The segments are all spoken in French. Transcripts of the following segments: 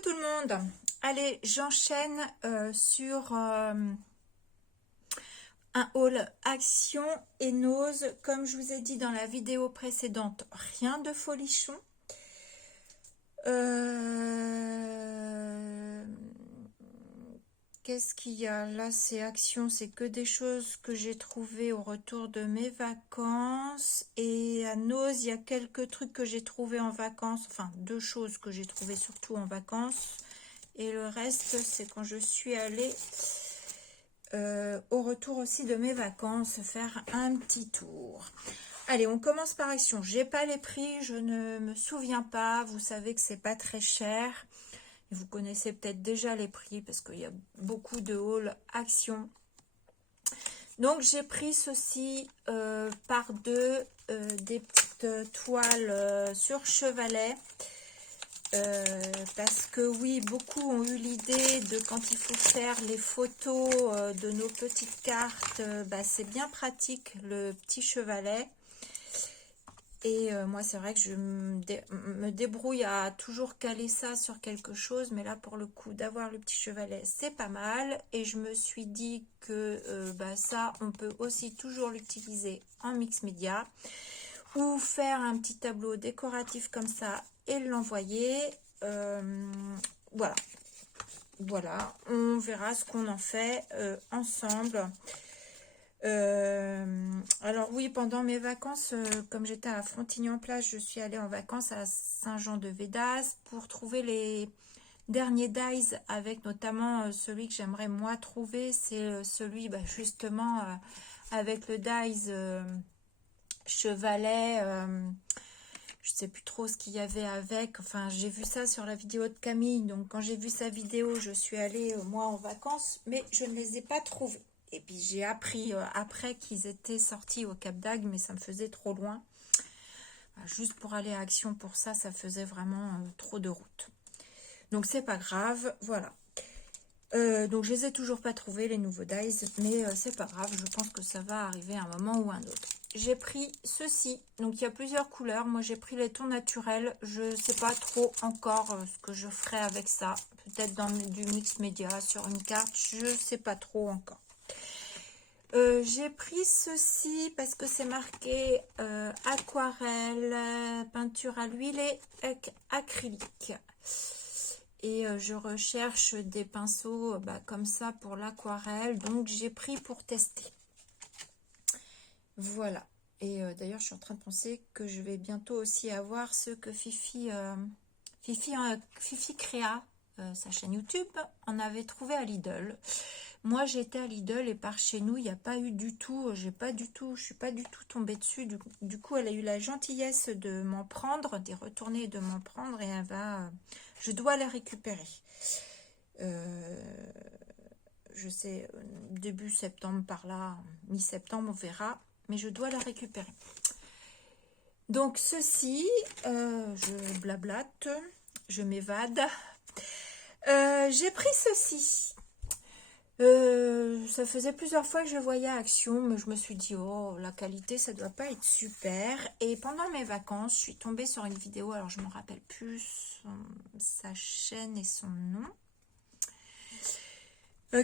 tout le monde. Allez, j'enchaîne sur un haul Action et Nose. Comme je vous ai dit dans la vidéo précédente, rien de folichon. Qu'est-ce qu'il y a là? C'est Action, c'est que des choses que j'ai trouvées au retour de mes vacances. Et à Nose, il y a quelques trucs que j'ai trouvés en vacances. Enfin, deux choses que j'ai trouvées surtout en vacances. Et le reste, c'est quand je suis allée au retour aussi de mes vacances faire un petit tour. Allez, on commence par Action. J'ai pas les prix, je ne me souviens pas. Vous savez que c'est pas très cher. Vous connaissez peut-être déjà les prix parce qu'il y a beaucoup de hauls Action. Donc j'ai pris ceci par deux, des petites toiles sur chevalet. Parce que oui, beaucoup ont eu l'idée de quand il faut faire les photos de nos petites cartes, c'est bien pratique le petit chevalet. Et moi c'est vrai que je me débrouille à toujours caler ça sur quelque chose, mais là pour le coup d'avoir le petit chevalet c'est pas mal. Et je me suis dit que ça on peut aussi toujours l'utiliser en mix média ou faire un petit tableau décoratif comme ça et l'envoyer. Voilà, on verra ce qu'on en fait ensemble. Alors oui, pendant mes vacances, comme j'étais à Frontignan-Plage, je suis allée en vacances à Saint-Jean-de-Védas pour trouver les derniers dies, avec notamment celui que j'aimerais moi trouver, c'est celui justement avec le dies chevalet. Je sais plus trop ce qu'il y avait avec. Enfin, j'ai vu ça sur la vidéo de Camille. Donc, quand j'ai vu sa vidéo, je suis allée, moi, en vacances. Mais je ne les ai pas trouvés. Et puis, j'ai appris après qu'ils étaient sortis au Cap d'Agde. Mais ça me faisait trop loin. Juste pour aller à Action pour ça, ça faisait vraiment trop de route. Donc, c'est pas grave. Voilà. Donc, je les ai toujours pas trouvés, les nouveaux dies. Mais c'est pas grave. Je pense que ça va arriver à un moment ou un autre. J'ai pris ceci, donc il y a plusieurs couleurs. Moi j'ai pris les tons naturels, je sais pas trop encore ce que je ferai avec ça, peut-être dans du mix média sur une carte, je sais pas trop encore. J'ai pris ceci parce que c'est marqué aquarelle, peinture à l'huile et acrylique. Et je recherche des pinceaux comme ça pour l'aquarelle, donc j'ai pris pour tester. Voilà. Et d'ailleurs, je suis en train de penser que je vais bientôt aussi avoir ceux que Fifi Créa, sa chaîne YouTube, en avait trouvé à Lidl. Moi, j'étais à Lidl et par chez nous, il n'y a pas eu du tout, je suis pas du tout tombée dessus. Du coup, elle a eu la gentillesse de m'en prendre, d'y retourner et de m'en prendre, et elle va, je dois les récupérer. Je sais, début septembre par là, mi-septembre, on verra. Mais je dois la récupérer. Donc ceci, je blablate, je m'évade. J'ai pris ceci. Ça faisait plusieurs fois que je voyais Action, mais je me suis dit, oh, la qualité, ça doit pas être super. Et pendant mes vacances, je suis tombée sur une vidéo, alors je ne me rappelle plus sa chaîne et son nom.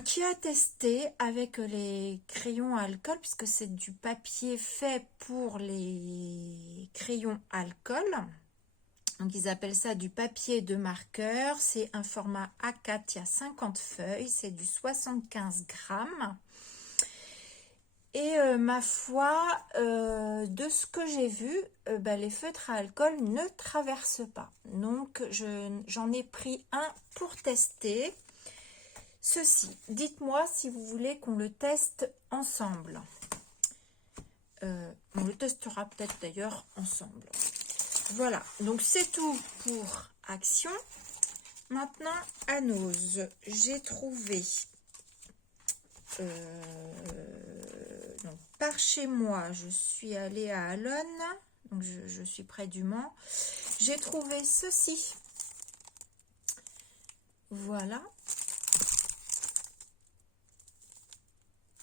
Qui a testé avec les crayons à alcool, puisque c'est du papier fait pour les crayons alcool. Donc ils appellent ça du papier de marqueur. C'est un format A4, il y a 50 feuilles, c'est du 75 grammes. Et ma foi, de ce que j'ai vu, les feutres à alcool ne traversent pas. Donc j'en ai pris un pour tester. Ceci, dites-moi si vous voulez qu'on le teste ensemble. On le testera peut-être d'ailleurs ensemble. Voilà, donc c'est tout pour Action. Maintenant, à Nose, j'ai trouvé, donc par chez moi, je suis allée à Allonne, donc je suis près du Mans. J'ai trouvé ceci. Voilà.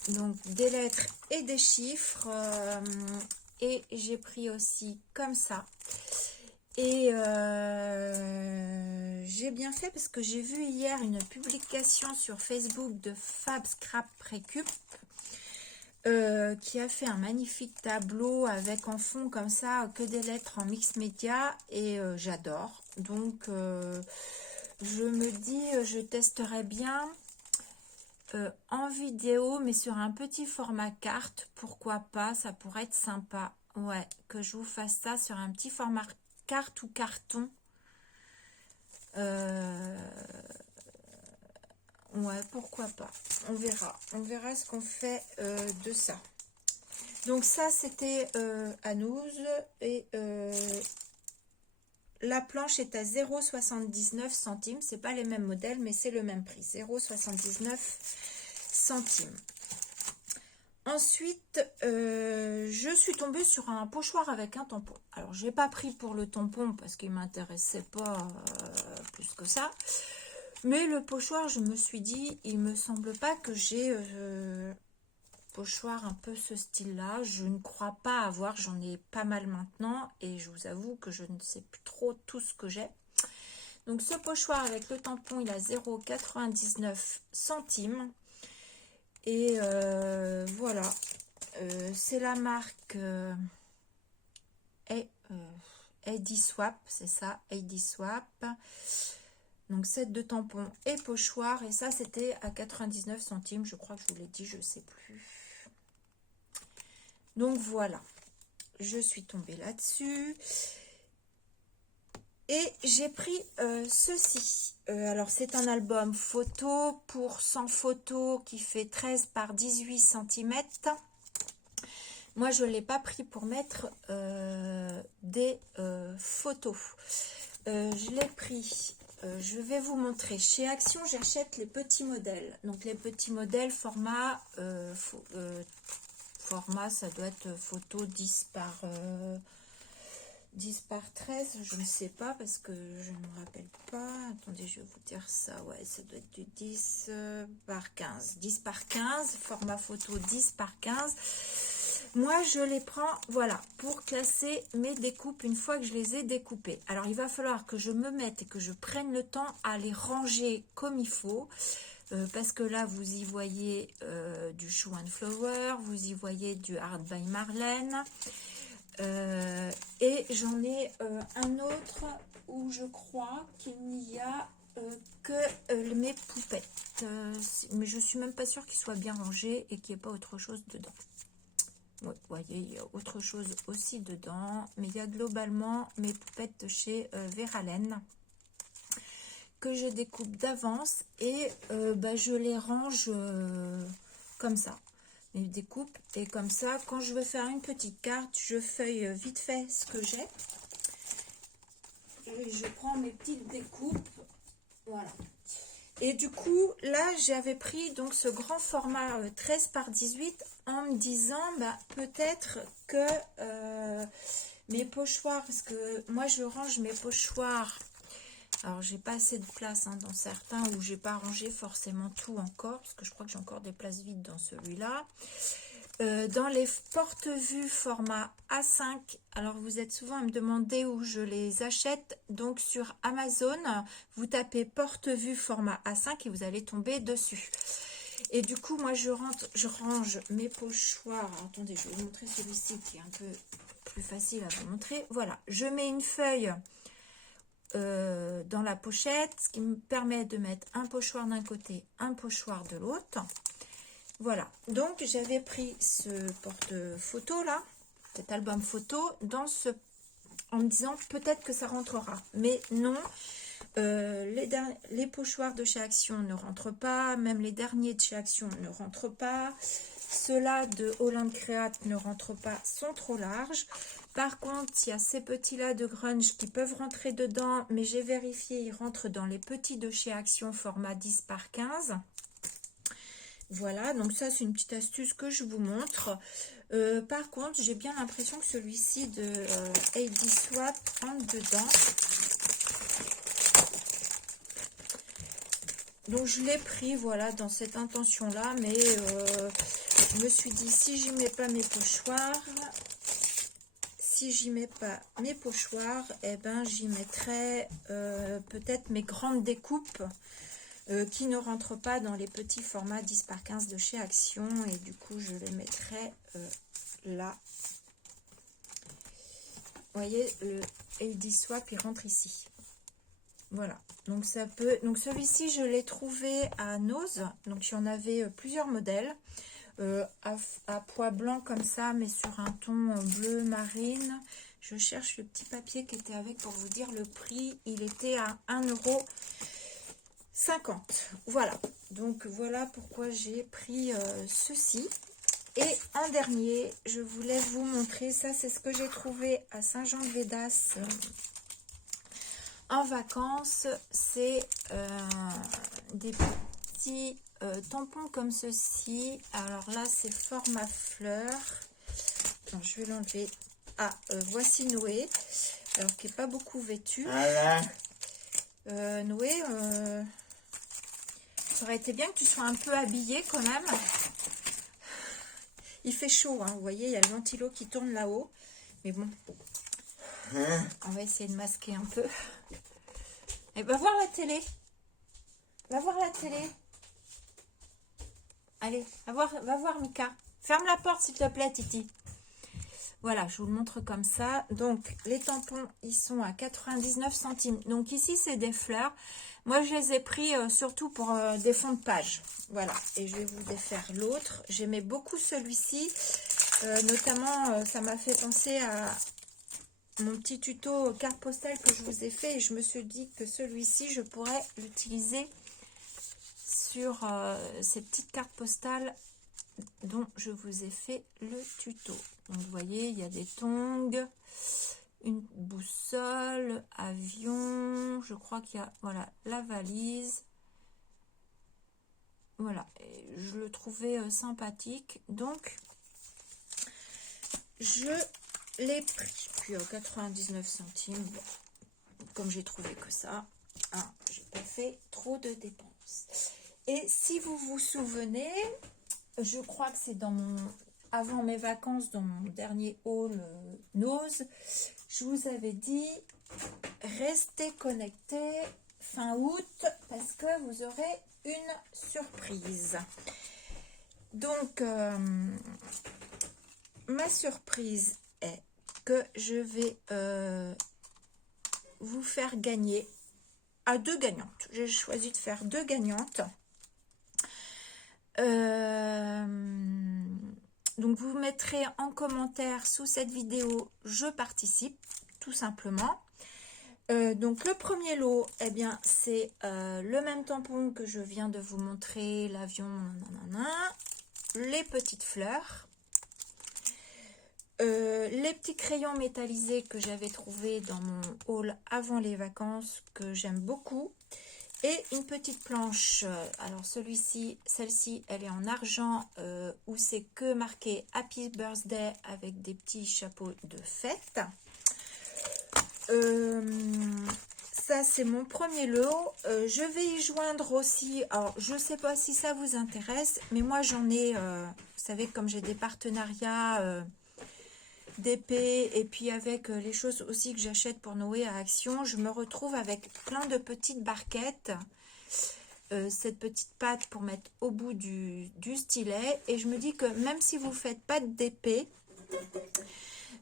Donc des lettres et des chiffres, et j'ai pris aussi comme ça, et j'ai bien fait parce que j'ai vu hier une publication sur Facebook de Fab Scrap Récup qui a fait un magnifique tableau avec en fond comme ça que des lettres en mix média et j'adore. Donc je me dis je testerai bien en vidéo mais sur un petit format carte, pourquoi pas, ça pourrait être sympa. Ouais, que je vous fasse ça sur un petit format carte ou carton. Ouais, pourquoi pas. On verra ce qu'on fait de ça. Donc ça, c'était Anouz et la planche est à 0,79 centimes. C'est pas les mêmes modèles, mais c'est le même prix, 0,79 centimes. Ensuite, je suis tombée sur un pochoir avec un tampon. Alors, je n'ai pas pris pour le tampon parce qu'il ne m'intéressait pas plus que ça. Mais le pochoir, je me suis dit, il me semble pas que j'ai pochoir un peu ce style-là. Je ne crois pas avoir, j'en ai pas mal maintenant. Et je vous avoue que je ne sais plus trop tout ce que j'ai. Donc, ce pochoir avec le tampon, il a 0,99 centimes. Et voilà, c'est la marque Swap, c'est ça, Swap. Donc set de tampons et pochoir, et ça c'était à 99 centimes, je crois que je vous l'ai dit, je sais plus. Donc voilà, je suis tombée là-dessus. Et j'ai pris ceci. Alors, c'est un album photo pour 100 photos qui fait 13 par 18 cm. Moi, je ne l'ai pas pris pour mettre des photos. Je l'ai pris, je vais vous montrer. Chez Action, j'achète les petits modèles. Donc, les petits modèles, format, ça doit être photo 10 par... 10 par 13, je ne sais pas parce que je ne me rappelle pas. Attendez, je vais vous dire ça. Ouais, ça doit être du 10 par 15. 10 par 15, format photo 10 par 15. Moi, je les prends, voilà, pour classer mes découpes une fois que je les ai découpées. Alors, il va falloir que je me mette et que je prenne le temps à les ranger comme il faut. Parce que là, vous y voyez du Shoe and Flower, vous y voyez du Art by Marlène. Et j'en ai un autre où je crois qu'il n'y a que mes poupettes, mais je suis même pas sûre qu'il soit bien rangé et qu'il n'y ait pas autre chose dedans. Ouais, vous voyez, il y a autre chose aussi dedans, mais il y a globalement mes poupettes de chez Verlaine que je découpe d'avance et je les range comme ça. Mes découpes, et comme ça, quand je veux faire une petite carte, je feuille vite fait ce que j'ai et je prends mes petites découpes, voilà. Et du coup, là, j'avais pris donc ce grand format 13 par 18 en me disant, peut-être que mes pochoirs, parce que moi, je range mes pochoirs. Alors, j'ai pas assez de place dans certains où j'ai pas rangé forcément tout encore, parce que je crois que j'ai encore des places vides dans celui-là. Dans les porte-vues format A5, alors vous êtes souvent à me demander où je les achète. Donc sur Amazon, vous tapez porte-vue format A5 et vous allez tomber dessus. Et du coup, moi je range mes pochoirs. Alors, attendez, je vais vous montrer celui-ci qui est un peu plus facile à vous montrer. Voilà, je mets une feuille dans la pochette, ce qui me permet de mettre un pochoir d'un côté, un pochoir de l'autre. Voilà, donc j'avais pris ce porte-photo là, cet album photo, en me disant peut-être que ça rentrera. Mais non, les pochoirs de chez Action ne rentrent pas, même les derniers de chez Action ne rentrent pas. Ceux-là de Holland Create ne rentrent pas, sont trop larges. Par contre, il y a ces petits-là de Grunge qui peuvent rentrer dedans, mais j'ai vérifié, ils rentrent dans les petits de chez Action format 10 par 15. Voilà, donc ça c'est une petite astuce que je vous montre. Par contre, j'ai bien l'impression que celui-ci de Swap rentre dedans. Donc je l'ai pris, voilà, dans cette intention-là, mais je me suis dit, si je mets pas mes pochoirs, si j'y mets pas mes pochoirs, eh ben j'y mettrai peut-être mes grandes découpes qui ne rentrent pas dans les petits formats 10 par 15 de chez Action, et du coup je les mettrai là. Vous voyez, le LD Swap il rentre ici. Voilà, donc ça peut. Donc celui-ci je l'ai trouvé à Nose, donc il y en avait plusieurs modèles. À pois blanc comme ça, mais sur un ton bleu marine. Je cherche le petit papier qui était avec pour vous dire le prix. Il était à 1,50 €. Voilà, donc voilà pourquoi j'ai pris ceci. Et en dernier, je voulais vous montrer, ça c'est ce que j'ai trouvé à Saint-Jean-de-Védas en vacances. C'est des petits tampons comme ceci. Alors là c'est format fleur. Attends, je vais l'enlever. Ah, voici Noé, alors qui n'est pas beaucoup vêtu. Voilà. Noé, ça aurait été bien que tu sois un peu habillé quand même. Il fait chaud, hein, vous voyez, il y a le ventilo qui tourne là-haut, mais bon, on va essayer de masquer un peu. Et va voir la télé. Va voir la télé. Allez, va voir Mika. Ferme la porte s'il te plaît, Titi. Voilà, je vous le montre comme ça. Donc, les tampons, ils sont à 99 centimes. Donc ici, c'est des fleurs. Moi, je les ai pris surtout pour des fonds de page. Voilà, et je vais vous défaire l'autre. J'aimais beaucoup celui-ci. Notamment, ça m'a fait penser à mon petit tuto carte postale que je vous ai fait. Et je me suis dit que celui-ci, je pourrais l'utiliser sur ces petites cartes postales dont je vous ai fait le tuto. Donc vous voyez, il y a des tongs, une boussole, avion, je crois qu'il y a, voilà, la valise. Voilà, et je le trouvais sympathique, donc je l'ai pris. Puis 99 centimes, bon, comme j'ai trouvé que ça, hein, j'ai pas fait trop de dépenses. Et si vous vous souvenez, je crois que c'est dans mon avant mes vacances, dans mon dernier haul Nose, je vous avais dit restez connectés fin août parce que vous aurez une surprise. Donc ma surprise est que je vais vous faire gagner à 2 gagnantes. J'ai choisi de faire 2 gagnantes. Donc vous mettrez en commentaire sous cette vidéo je participe, tout simplement. Donc le premier lot, eh bien c'est le même tampon que je viens de vous montrer, l'avion, les petites fleurs, les petits crayons métallisés que j'avais trouvé dans mon haul avant les vacances, que j'aime beaucoup. Et une petite planche, alors celle-ci, elle est en argent, où c'est que marqué Happy Birthday avec des petits chapeaux de fête. Ça, c'est mon premier lot. Je vais y joindre aussi, alors je ne sais pas si ça vous intéresse, mais moi j'en ai, vous savez, comme j'ai des partenariats d'épée, et puis avec les choses aussi que j'achète pour Noé à Action, je me retrouve avec plein de petites barquettes, cette petite patte pour mettre au bout du stylet, et je me dis que même si vous faites pas d'épée,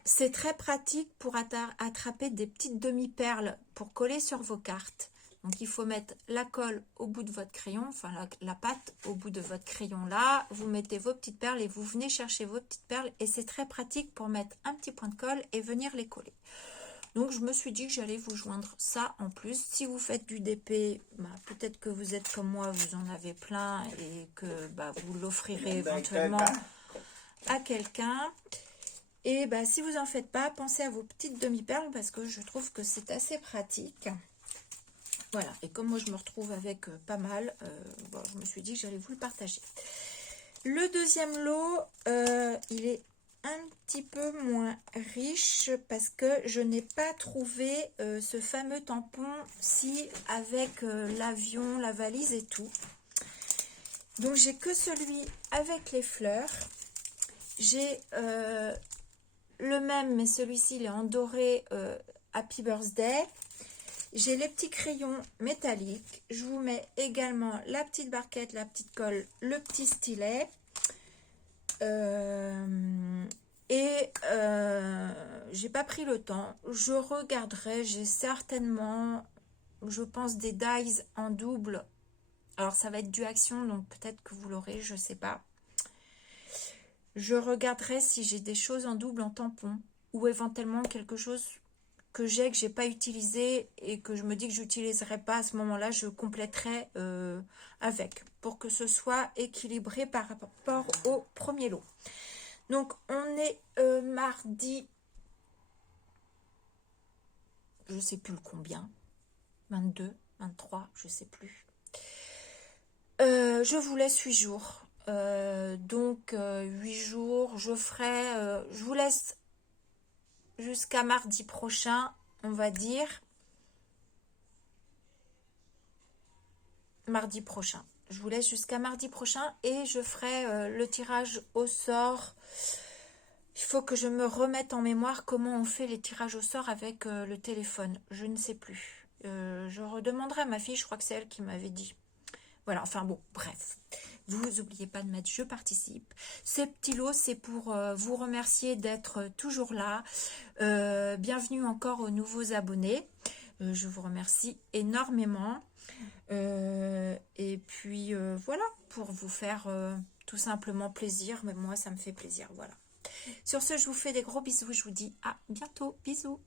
c'est très pratique pour attraper des petites demi-perles pour coller sur vos cartes. Donc il faut mettre la colle au bout de votre crayon, enfin la pâte au bout de votre crayon là, vous mettez vos petites perles et vous venez chercher vos petites perles, et c'est très pratique pour mettre un petit point de colle et venir les coller. Donc je me suis dit que j'allais vous joindre ça en plus. Si vous faites du DP, bah, peut-être que vous êtes comme moi, vous en avez plein et que bah, vous l'offrirez éventuellement à quelqu'un. Et bah, si vous en faites pas, pensez à vos petites demi-perles parce que je trouve que c'est assez pratique. Voilà, et comme moi je me retrouve avec pas mal, bon, je me suis dit que j'allais vous le partager. Le deuxième lot, il est un petit peu moins riche parce que je n'ai pas trouvé ce fameux tampon-ci avec l'avion, la valise et tout. Donc j'ai que celui avec les fleurs. J'ai le même, mais celui-ci, il est en doré, Happy Birthday. J'ai les petits crayons métalliques. Je vous mets également la petite barquette, la petite colle, le petit stylet. J'ai pas pris le temps. Je regarderai. J'ai certainement, je pense, des dies en double. Alors, ça va être du action, donc peut-être que vous l'aurez, je sais pas. Je regarderai si j'ai des choses en double en tampon ou éventuellement quelque chose que j'ai pas utilisé et que je me dis que j'utiliserai pas à ce moment-là, je compléterai avec pour que ce soit équilibré par rapport au premier lot. Donc on est mardi, je sais plus le combien, 22, 23, je sais plus. Je vous laisse 8 jours. Donc 8 jours, je vous laisse jusqu'à mardi prochain, on va dire. Mardi prochain. Je vous laisse jusqu'à mardi prochain et je ferai le tirage au sort. Il faut que je me remette en mémoire comment on fait les tirages au sort avec le téléphone. Je ne sais plus. Je redemanderai à ma fille, je crois que c'est elle qui m'avait dit. Voilà, enfin bon, bref. Vous n'oubliez pas de mettre je participe. Ces petits lots, c'est pour vous remercier d'être toujours là. Bienvenue encore aux nouveaux abonnés. Je vous remercie énormément. Et puis voilà, pour vous faire tout simplement plaisir. Mais moi, ça me fait plaisir, voilà. Sur ce, je vous fais des gros bisous. Je vous dis à bientôt. Bisous.